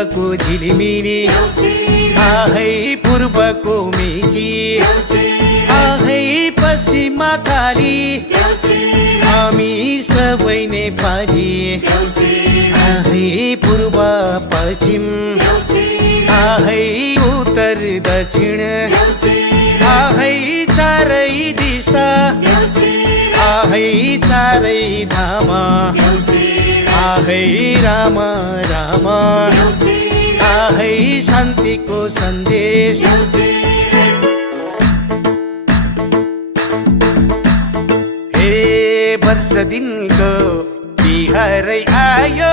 पश्चिमको झिलिमिली आहै पूर्वको मेची आहै पश्चिममा काली हामी सबै नेपाली आहै पूर्व पश्चिम आहै उत्तर दक्षिण आहै चारै दिशा आहै चारै धाम आहै राम राम आहै शान्तिको सन्देश हे वर्ष दिनको बिहारै आयो